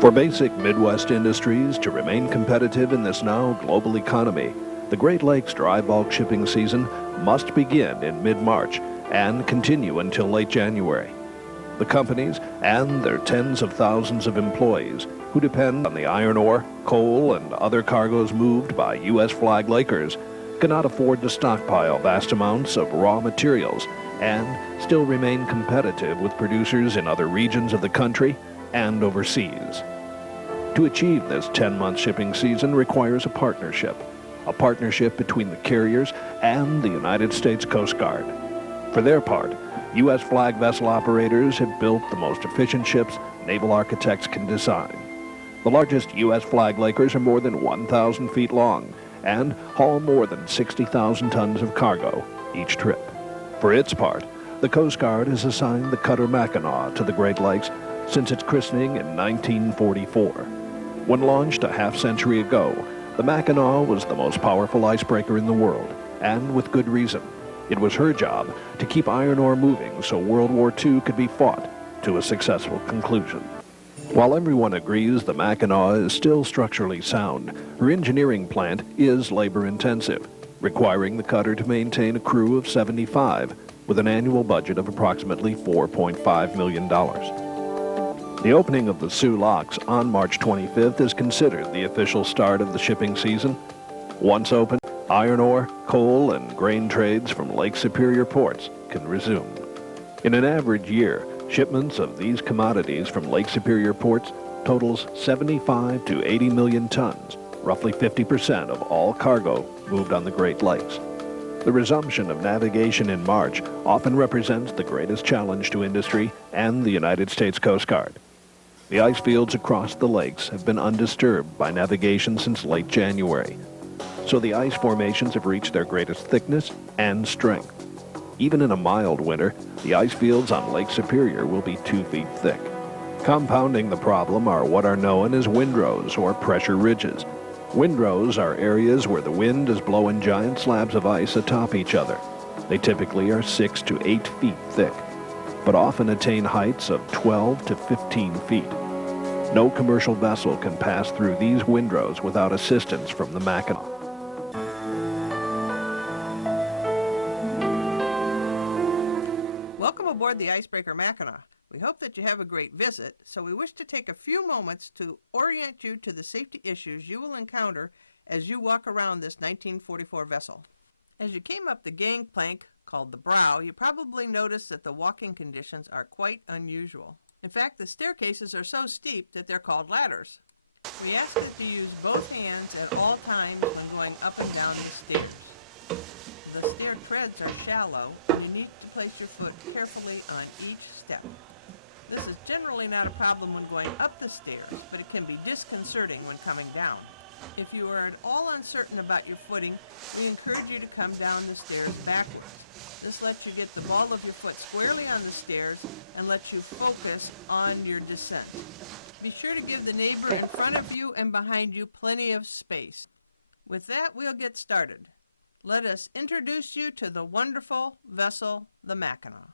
For basic Midwest industries to remain competitive in this now global economy, the Great Lakes dry bulk shipping season must begin in mid-March and continue until late January. The companies and their tens of thousands of employees who depend on the iron ore, coal, and other cargoes moved by U.S. flag Lakers cannot afford to stockpile vast amounts of raw materials and still remain competitive with producers in other regions of the country and overseas. To achieve this 10-month shipping season requires a partnership between the carriers and the United States Coast Guard. For their part, U.S. flag vessel operators have built the most efficient ships naval architects can design. The largest U.S. flag Lakers are more than 1,000 feet long and haul more than 60,000 tons of cargo each trip. For its part, the Coast Guard has assigned the cutter Mackinaw to the Great Lakes since its christening in 1944. When launched a half-century ago, the Mackinaw was the most powerful icebreaker in the world, and with good reason. It was her job to keep iron ore moving so World War II could be fought to a successful conclusion. While everyone agrees the Mackinaw is still structurally sound, her engineering plant is labor-intensive, requiring the cutter to maintain a crew of 75 with an annual budget of approximately $4.5 million. The opening of the Soo locks on March 25th is considered the official start of the shipping season. Once open, iron ore, coal, and grain trades from Lake Superior ports can resume. In an average year, shipments of these commodities from Lake Superior ports totals 75 to 80 million tons, roughly 50% of all cargo moved on the Great Lakes. The resumption of navigation in March often represents the greatest challenge to industry and the United States Coast Guard. The ice fields across the lakes have been undisturbed by navigation since late January, so the ice formations have reached their greatest thickness and strength. Even in a mild winter, the ice fields on Lake Superior will be 2 feet thick. Compounding the problem are what are known as windrows or pressure ridges. Windrows are areas where the wind is blowing giant slabs of ice atop each other. They typically are 6 to 8 feet thick, but often attain heights of 12 to 15 feet. No commercial vessel can pass through these windrows without assistance from the Mackinaw. Welcome aboard the Icebreaker Mackinaw. We hope that you have a great visit, so we wish to take a few moments to orient you to the safety issues you will encounter as you walk around this 1944 vessel. As you came up the gangplank, called the brow, you probably noticed that the walking conditions are quite unusual. In fact, the staircases are so steep that they're called ladders. We ask that you use both hands at all times when going up and down the stairs. The stair treads are shallow, and you need to place your foot carefully on each step. This is generally not a problem when going up the stairs, but it can be disconcerting when coming down. If you are at all uncertain about your footing, we encourage you to come down the stairs backwards. This lets you get the ball of your foot squarely on the stairs and lets you focus on your descent. Be sure to give the neighbor in front of you and behind you plenty of space. With that, we'll get started. Let us introduce you to the wonderful vessel, the Mackinaw.